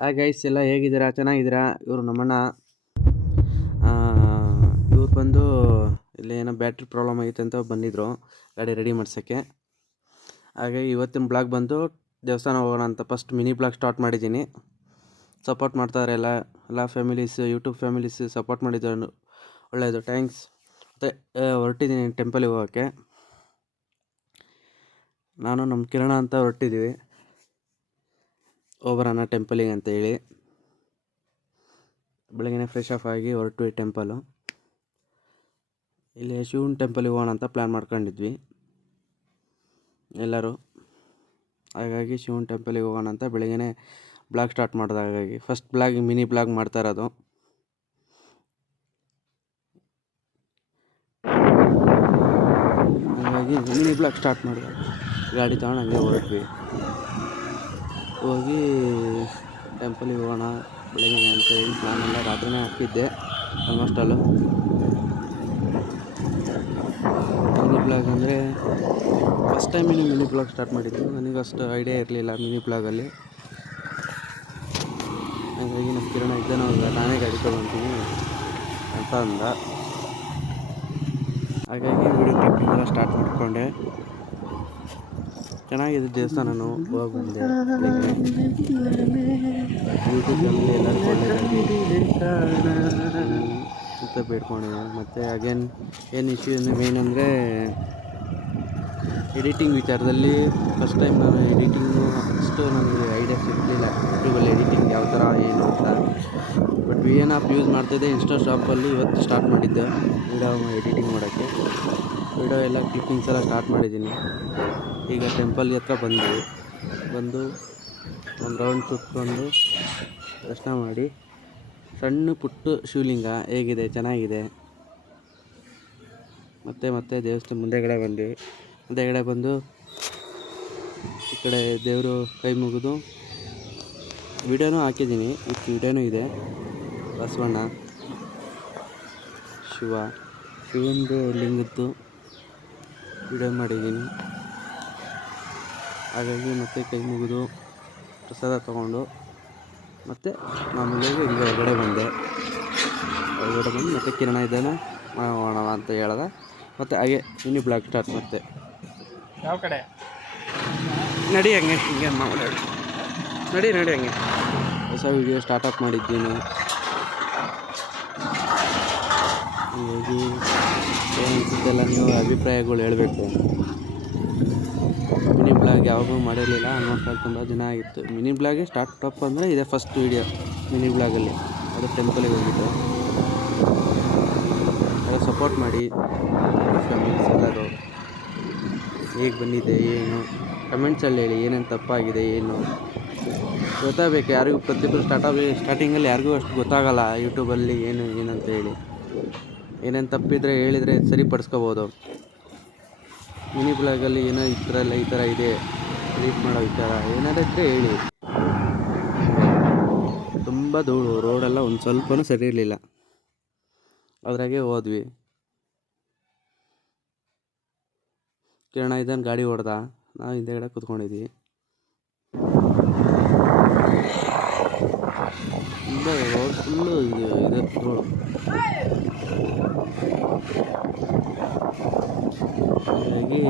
Hi guys, ಎಲ್ಲ ಹೇಗಿದ್ದೀರಾ? ಚೆನ್ನಾಗಿದ್ದೀರಾ? ಇವರು ನಮ್ಮಣ್ಣ. ಇವ್ರು ಬಂದು ಇಲ್ಲಿ ಏನೋ ಬ್ಯಾಟ್ರಿ ಪ್ರಾಬ್ಲಮ್ ಐತೆ ಅಂತ ಬಂದಿದ್ದರು ಗಾಡಿ ರೆಡಿ ಮಾಡ್ಸೋಕ್ಕೆ. ಹಾಗಾಗಿ ಇವತ್ತಿನ ಬ್ಲಾಗ್ ಬಂದು ದೇವಸ್ಥಾನ ಹೋಗೋಣ ಅಂತ ಫಸ್ಟ್ ಮಿನಿ ಬ್ಲಾಗ್ ಸ್ಟಾರ್ಟ್ ಮಾಡಿದ್ದೀನಿ. ಸಪೋರ್ಟ್ ಮಾಡ್ತಾರೆ ಎಲ್ಲ ಫ್ಯಾಮಿಲೀಸ್, ಯೂಟ್ಯೂಬ್ ಫ್ಯಾಮಿಲೀಸ್ ಸಪೋರ್ಟ್ ಮಾಡಿದ್ರು, ಒಳ್ಳೆಯದು, ಥ್ಯಾಂಕ್ಸ್. ಮತ್ತು ಹೊರಟಿದ್ದೀನಿ ಟೆಂಪಲಿಗೆ ಹೋಗೋಕ್ಕೆ. ನಾನು ನಮ್ಮ ಕಿರಣ ಅಂತ ಹೊರಟಿದ್ದೀವಿ, ಹೋಗ್ಬರೋಣ ಟೆಂಪಲಿಗೆ ಅಂತ ಹೇಳಿ. ಬೆಳಗ್ಗೆ ಫ್ರೆಶ್ ಆಫ್ ಆಗಿ ಹೊರಟ್ವಿ ಟೆಂಪಲು. ಇಲ್ಲಿ ಶಿವನ ಟೆಂಪಲಿಗೆ ಹೋಗೋಣ ಅಂತ ಪ್ಲ್ಯಾನ್ ಮಾಡ್ಕೊಂಡಿದ್ವಿ ಎಲ್ಲರೂ. ಹಾಗಾಗಿ ಶಿವನ ಟೆಂಪಲಿಗೆ ಹೋಗೋಣ ಅಂತ ಬೆಳಗ್ಗೆ ಬ್ಲಾಗ್ ಸ್ಟಾರ್ಟ್ ಮಾಡಿದೆ. ಹಾಗಾಗಿ ಫಸ್ಟ್ ಬ್ಲಾಗ್ ಮಿನಿ ಬ್ಲಾಗ್ ಮಾಡ್ತಾ ಇರೋದು. ಹಾಗಾಗಿ ಮಿನಿ ಬ್ಲಾಗ್ ಸ್ಟಾರ್ಟ್ ಮಾಡಿದೆ. ಗಾಡಿ ತಗೊಂಡು ಹಂಗೆ ಹೊರಟ್ವಿ. ಹೋಗಿ ಟೆಂಪಲಿಗೆ ಹೋಗೋಣ ಬೆಳಗ್ಗೆ ಅಂತ ಹೇಳಿ ಪ್ಲ್ಯಾನ್ ಎಲ್ಲ ರಾತ್ರಿನೇ ಹಾಕಿದ್ದೆ ಆಲ್ಮೋಸ್ಟ್ ಅಲ್ಲೂ. ಮಿನಿ ಬ್ಲಾಗ್ ಅಂದರೆ first time mini blog start ಮಾಡಿದ್ದು. ನನಗೆ ಅಷ್ಟು ಐಡಿಯಾ ಇರಲಿಲ್ಲ ಮಿನಿ ಬ್ಲಾಗಲ್ಲಿ. ಹಾಗಾಗಿ ನಮ್ಮ ಕಿರಣ ಇದ್ದೇನೋ ನಾನೇ ಗಾಡಿ ತೊಗೊತೀನಿ ಅಂತ ಅಂದ. ಹಾಗಾಗಿ ವೀಡಿಯೋ ಕ್ಲಿಪ್ಪಿಂಗ್ ಎಲ್ಲ ಸ್ಟಾರ್ಟ್ ಮಾಡಿಕೊಂಡೆ. ಚೆನ್ನಾಗಿದೆ ದೇವಸ್ಥಾನನೂ, ಹೋಗಿ ಬಂದೆ. ಯೂಟ್ಯೂಬ್ ಫ್ಯಾಮಿಲಿ ಎಲ್ಲರಿಗೂ ಒಳ್ಳೆಯದಾಗಿ ಅಂತ ಬೇಡ್ಕೊಂಡಿದ್ದೆ. ಮತ್ತು ಅಗೇನ್ ಏನು ಇಶ್ಯೂ ಅಂದರೆ ಮೇನ್ ಅಂದರೆ ಎಡಿಟಿಂಗ್ ವಿಚಾರದಲ್ಲಿ. ಫಸ್ಟ್ ಟೈಮ್ ನಾನು ಎಡಿಟಿಂಗು ಅಷ್ಟು ನನಗೆ ಐಡಿಯಾ ಸಿಗಲಿಲ್ಲ, ಯೂಟ್ಯೂಬಲ್ಲಿ ಎಡಿಟಿಂಗ್ ಯಾವ ಥರ ಏನು ಅಂತ. ಬಟ್ VN ಆ್ಯಪ್ ಯೂಸ್ ಮಾಡ್ತಿದ್ದೆ ಇನ್ಸ್ಟಾ ಶಾಪಲ್ಲಿ. ಇವತ್ತು ಸ್ಟಾರ್ಟ್ ಮಾಡಿದ್ದೆ ವೀಡಿಯೋ ಎಡಿಟಿಂಗ್ ಮಾಡೋಕ್ಕೆ. ವೀಡಿಯೋ ಎಲ್ಲ ಕ್ಲಿಪ್ಪಿಂಗ್ಸ್ ಎಲ್ಲ ಸ್ಟಾರ್ಟ್ ಮಾಡಿದ್ದೀನಿ. ಈಗ ಟೆಂಪಲ್ ಹತ್ರ ಬಂದು ಒಂದು ರೌಂಡ್ ಸುತ್ತಕೊಂಡು ದರ್ಶನ ಮಾಡಿ, ಸಣ್ಣ ಪುಟ್ಟ ಶಿವಲಿಂಗ ಹೇಗಿದೆ, ಚೆನ್ನಾಗಿದೆ. ಮತ್ತೆ ದೇವಸ್ಥಾನ ಮುಂದೆಗಡೆ ಬಂದು ಈ ಕಡೆ ದೇವರು ಕೈ ಮುಗಿದು ವಿಡಿಯೋನೂ ಹಾಕಿದ್ದೀನಿ. ವಿಡಿಯೋನೂ ಇದೆ. ಬಸವಣ್ಣ, ಶಿವಂದು ಲಿಂಗದ್ದು ವಿಡಿಯೋ ಮಾಡಿದ್ದೀನಿ. ಹಾಗಾಗಿ ಮತ್ತೆ ಕೈ ಮುಗಿದು ಪ್ರಸಾದ ತೊಗೊಂಡು ಮತ್ತು ಮಾಮೂಲಿಯಾಗಿ ಹಿಂಗೆ ಹೊರಗಡೆ ಬಂದು ಮತ್ತೆ ಕಿರಣ ಇದ್ದಾನೆ ಮಾಡೋಣ ಅಂತ ಹೇಳ್ದೆ. ಮತ್ತು ಹಾಗೆ ಮಿನಿ ಬ್ಲಾಗ್ ಸ್ಟಾರ್ಟ್. ಮತ್ತೆ ಯಾವ ಕಡೆ ನಡಿ ಹಂಗೆ ಮಾಮೂಲಿ ನಡಿ ಹಂಗೆ ಹೊಸ ವೀಡಿಯೋ ಸ್ಟಾರ್ಟಪ್ ಮಾಡಿದ್ದೀನಿ. ಹಾಗಾಗಿ ಏನನ್ಸುತ್ತೆಲ್ಲ ನೀವು ಅಭಿಪ್ರಾಯಗಳು ಹೇಳಬೇಕು. ಮಿನಿ ಬ್ಲಾಗ್ ಯಾವಾಗೂ ಮಾಡಿರಲಿಲ್ಲ, ಆಲ್ಮೋಸ್ಟ್ ಅಲ್ಲಿ ತುಂಬ ದಿನ ಆಗಿತ್ತು. ಮಿನಿ ಬ್ಲಾಗೇ ಸ್ಟಾರ್ಟಪ್ ಅಂದರೆ ಇದೆ ಫಸ್ಟ್ ವೀಡಿಯೋ ಮಿನಿ ಬ್ಲಾಗಲ್ಲಿ. ಅದು ಟೆಂಪಲಿಗೆ ಹೋಗಿದ್ದು. ಎಲ್ಲ ಸಪೋರ್ಟ್ ಮಾಡಿ ಫ್ಯಾಮಿಲೀಸ್ ಎಲ್ಲರೂ. ಹೇಗೆ ಬಂದಿದೆ ಏನು ಕಮೆಂಟ್ಸಲ್ಲಿ ಹೇಳಿ, ಏನೇನು ತಪ್ಪಾಗಿದೆ ಏನು ಗೊತ್ತಾಗಬೇಕು. ಯಾರಿಗೂ ಪ್ರತಿಯೊಬ್ಬರು ಸ್ಟಾರ್ಟಿಂಗಲ್ಲಿ ಯಾರಿಗೂ ಅಷ್ಟು ಗೊತ್ತಾಗಲ್ಲ ಯೂಟ್ಯೂಬಲ್ಲಿ ಏನಂತ ಹೇಳಿ. ಏನೇನು ತಪ್ಪಿದರೆ ಹೇಳಿದರೆ ಸರಿಪಡಿಸ್ಕೋಬೋದು. ಮಿನಿ ಬ್ಲಾಗಲ್ಲಿ ಏನೋ ಈ ಥರ ಇದೆ, ಎಡಿಟ್ ಮಾಡೋ ವಿಚಾರ ಏನಾದರೂ ಇದ್ದರೆ ಹೇಳಿ. ತುಂಬ ಧೂಳು, ರೋಡೆಲ್ಲ ಒಂದು ಸ್ವಲ್ಪನೂ ಸರಿ ಇರಲಿಲ್ಲ. ಅದ್ರಾಗೆ ಹೋದ್ವಿ. ಕಿರಣ ಇದ್ದಾನೆ ಗಾಡಿ ಹೊಡೆದ, ನಾವು ಹಿಂದೆಗಡೆ ಕೂತ್ಕೊಂಡಿದ್ವಿ. ತುಂಬ ರೋಡ್ ಫುಲ್ಲು ಇದು ಧೂಳು. ಹಾಗಾಗಿ